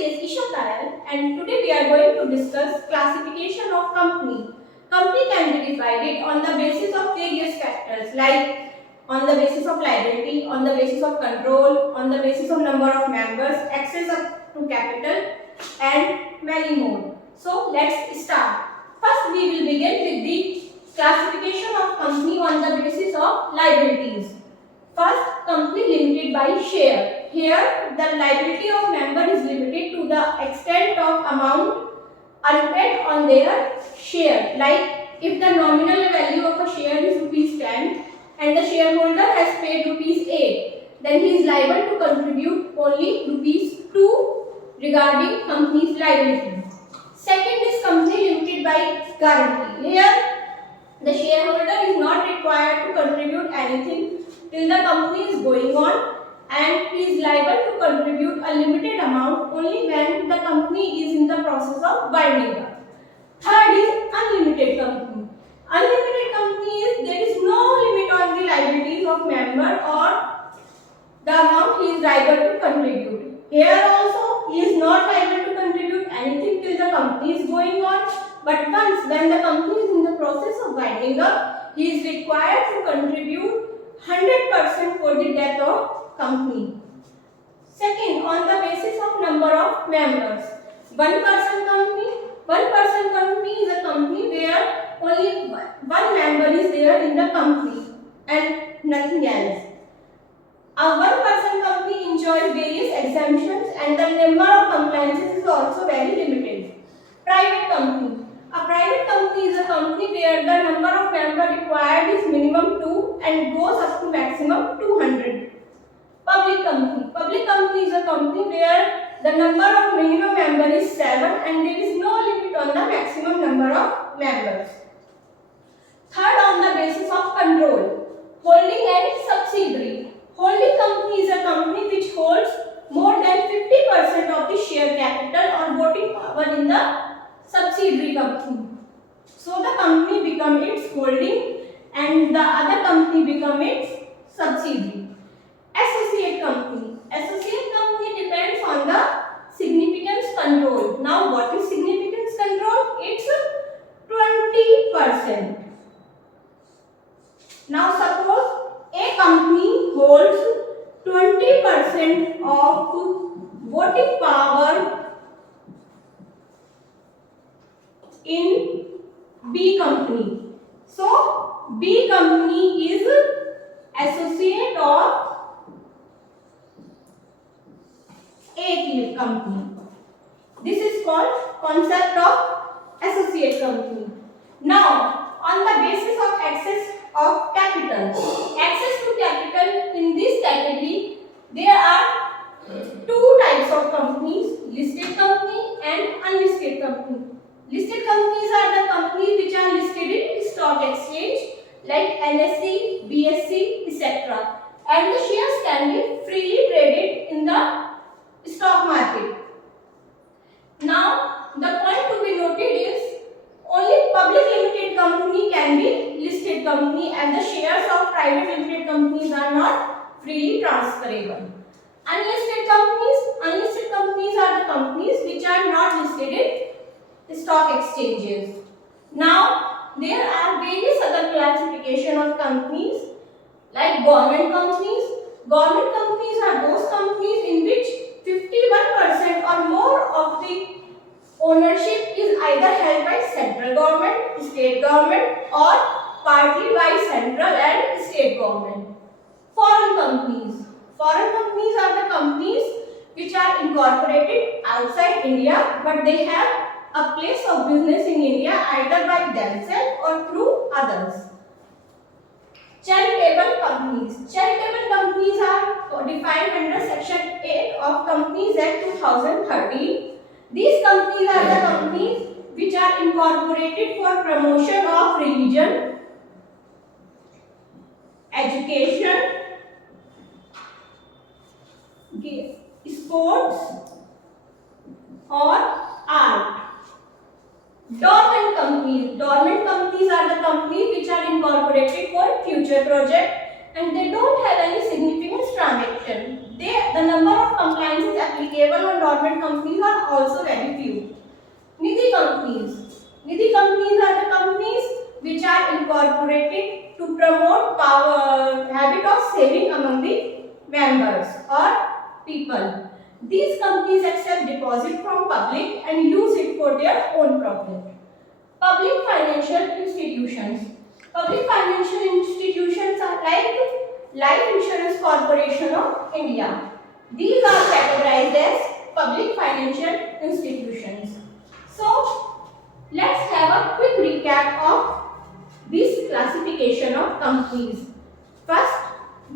is Isha Kayal, and today we are going to discuss classification of company. Company can be divided on the basis of various factors like on the basis of liability, on the basis of control, on the basis of number of members, access to capital, and many more. So let's start. First we will begin with the classification of company on the basis of liabilities. First, company limited by share. Here, the liability of member is limited to the extent of amount unpaid on their share. Like if the nominal value of a share is ₹10 and the shareholder has paid ₹8, then he is liable to contribute only ₹2 regarding company's liability. Second is company limited by guarantee. Here, the shareholder is not required to contribute anything till the company is going on, and he is liable to contribute a limited amount only when the company is in the process of winding up. Third is unlimited company. Unlimited company is there is no limit on the liabilities of member or the amount he is liable to contribute. Here also he is not liable to contribute anything till the company is going on, but once when the company is in the process of winding up, he is required to contribute 100% for the death of company. Second, on the basis of number of members. One-person company. One-person company is a company where only one member is there in the company and nothing else. A one-person company enjoys various exemptions and the number of compliances is also very limited. Private company. A private company is a company where the number of members required is minimum 2 and goes up to maximum 200. Public company. Public company is a company where the number of minimum members is 7 and there is no limit on the maximum number of members. Third, on the basis of control. Holding and subsidiary. Holding company is a company which holds more than 50% of the share capital or voting power in the subsidiary company. So the company become its holding and the other company become its subsidiary. Associate company. Associate company depends on the significance control. Now what is significance control? It's 20%. Now suppose a company holds 20% of voting power in B company. So B company is associate of A company. This is called concept of associate company. Now on the basis of access of capital. Access to capital in this category there are two types of companies, listed company and unlisted company. Listed companies are the companies which are listed in stock exchange like NSE, BSE, etc. And the shares can be freely traded in the stock market. Now, the point to be noted is only public limited company can be listed company and the shares of private limited companies are not freely transferable. Unlisted companies are the companies which are not listed in stock exchanges. Now, there are various other classification of companies like government companies. Government companies are those companies in which 51% or more of the ownership is either held by central government, state government or partly by central and state government. Foreign companies. Foreign companies are the companies which are incorporated outside India but they have a place of business in India either by themselves or through others. Charitable companies. Charitable companies are defined under Section 8 of Companies Act 2013. These companies are the companies which are incorporated for promotion of religion, education, sports or art. Dormant companies. Dormant companies are the companies which are incorporated for future project and they don't have any significant transaction. the number of compliances applicable on dormant companies are also very few. Nidhi companies. Nidhi companies are the companies which are incorporated to promote habit of saving among the members or people. These companies accept deposit from public and use it for their own profit. Public financial institutions. Public financial institutions are like Life Insurance Corporation of India. These are categorized as public financial institutions. So, let's have a quick recap of this classification of companies. First,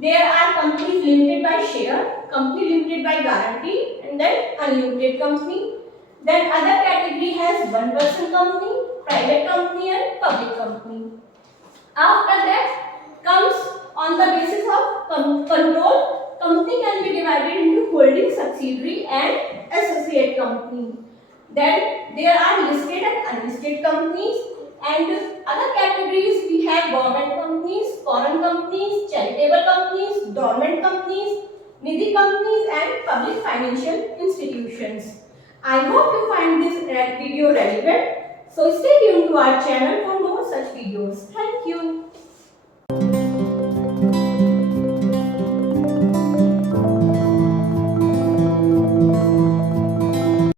there are companies limited by share, company limited by guarantee, and then unlimited company. Then other category has one-person company, private company, and public company. After that comes on the basis of control, company can be divided into holding subsidiary and associate company. Then there are listed and unlisted companies, and other categories we have government companies, foreign companies, charitable companies, dormant companies, nidhi companies, and public financial institutions. I hope you find this video relevant. So stay tuned to our channel for more such videos. Thank you.